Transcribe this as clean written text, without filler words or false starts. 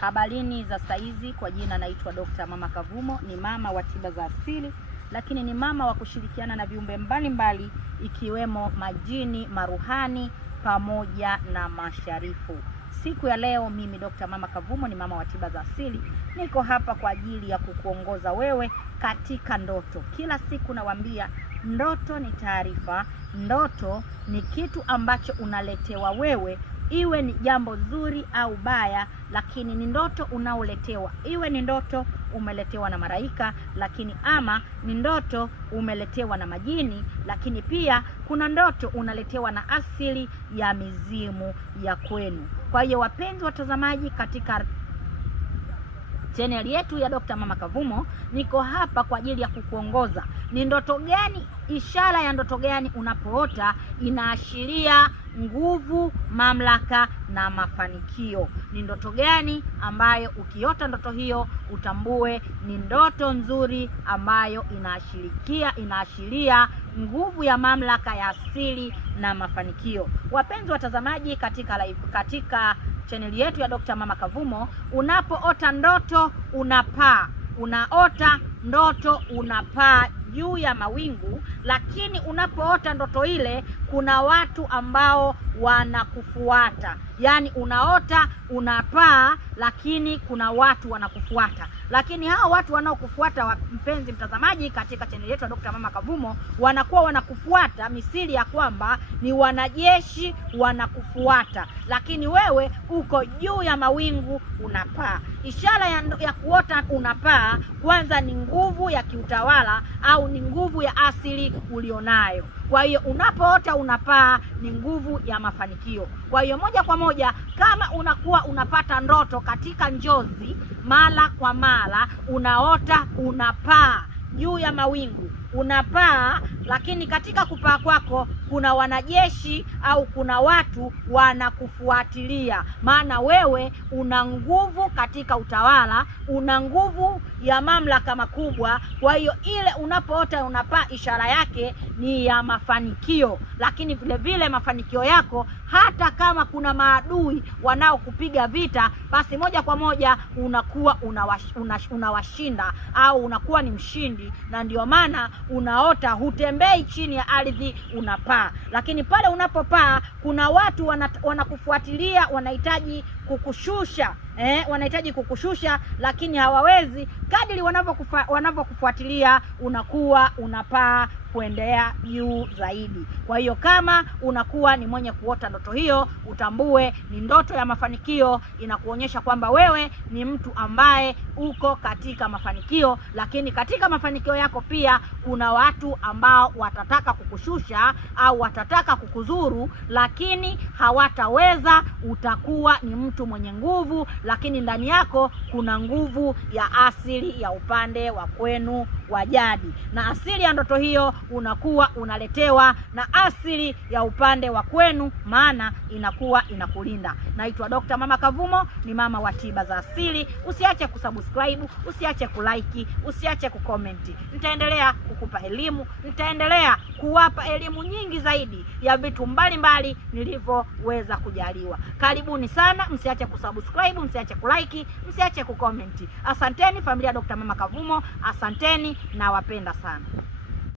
Habarini za saizi, kwa jina naitwa Dr. Mama Kavumo, ni mama wa tiba za asili, lakini ni mama wa kushirikiana na viumbe mbalimbali ikiwemo majini, maruhani pamoja na masharifu. Siku ya leo mimi Dr. Mama Kavumo ni mama wa tiba za asili, niko hapa kwa ajili ya kukuongoza wewe katika ndoto. Kila siku nawaambia ndoto ni taarifa, ndoto ni kitu ambacho unaletewa wewe, iwe ni jambo zuri au baya, lakini ni ndoto unaoletewa. Iwe ni ndoto umeletewa na malaika, lakini ama ni ndoto umeletewa na majini, lakini pia kuna ndoto unaletewa na asili ya mizimu ya kwenu. Kwa hiyo wapenzi watazamaji, katika channel yetu ya Dr. Mama Kavumo, niko hapa kwa ajili ya kukuongoza. Ni ndoto gani, ishara ya ndoto gani unapoota inaashiria nguvu, mamlaka na mafanikio? Ni ndoto gani ambayo ukiota ndoto hiyo utambue ni ndoto nzuri ambayo inaashiria nguvu ya mamlaka ya asili na mafanikio. Wapenzi watazamaji, katika channel yetu ya Dr. Mama Kavumo, unapoota ndoto unapaa, unaota ndoto unapaa juu ya mawingu, lakini unapoota ndoto ile kuna watu ambao wanakufuata. Yaani unaota unapaa, lakini kuna watu wanakufuata. Lakini hao watu wanaokufuata, mpenzi mtazamaji, katika channel yetu ya Dr. Mama Kavumo, wanakuwa wanakufuata misili ya kwamba ni wanajeshi wanakufuata, lakini wewe uko juu ya mawingu unapaa. Ishara ya kuota unapaa, kwanza ni nguvu ya kiutawala au ni nguvu ya asili ulionayo. Kwa hiyo unapoota unapaa ni nguvu ya mafanikio. Kwa hiyo moja kwa moja, kama unakuwa unapata ndoto katika njozi mara kwa mara, unaota unapaa juu ya mawingu, unapaa, lakini katika kupaa kwako kuna wanajeshi au kuna watu wanakufuatilia, maana wewe una nguvu katika utawala, una nguvu ya mamlaka makubwa. Kwa hiyo ile unapoota unapaa, ishara yake ni ya mafanikio. Lakini vile vile mafanikio yako, hata kama kuna maadui wanaokupiga vita, basi moja kwa moja unakuwa unawashinda au unakuwa ni mshindi. Na ndio maana unaota hutembei chini ya ardhi, unapaa. Lakini pale unapopaa kuna watu wanakufuatilia, wanahitaji kukushusha, lakini hawawezi. Kadiri wanavyokufuatilia unakuwa unapaa kuendea juu zaidi. Kwa hiyo kama unakuwa ni mwenye kuota ndoto hiyo, utambue ni ndoto ya mafanikio, inakuonyesha kwamba wewe ni mtu ambaye uko katika mafanikio. Lakini katika mafanikio yako pia kuna watu ambao watataka kukushusha au watataka kukuzuru, lakini hawataweza. Utakuwa ni mtu mwenye nguvu, lakini ndani yako kuna nguvu ya asili ya upande wa kwenu wa jadi. Na asili ya ndoto hiyo unakuwa unaletewa na asili ya upande wa kwenu, maana inakuwa inakulinda. Naitwa Dr. Mama Kavumo, ni mama wa tiba za asili. Usiache kusubscribe, usiache kulike, usiache kucomment. Nitaendelea kukupa elimu, nitaendelea kuwapa elimu nyingi zaidi ya vitu mbalimbali nilivyoweza kujaliwa. Karibuni sana, msiache kusubscribe, msiache kulike, msiache kucomment. Asanteni familia Dr. Mama Kavumo, asanteni, na wapenda sana.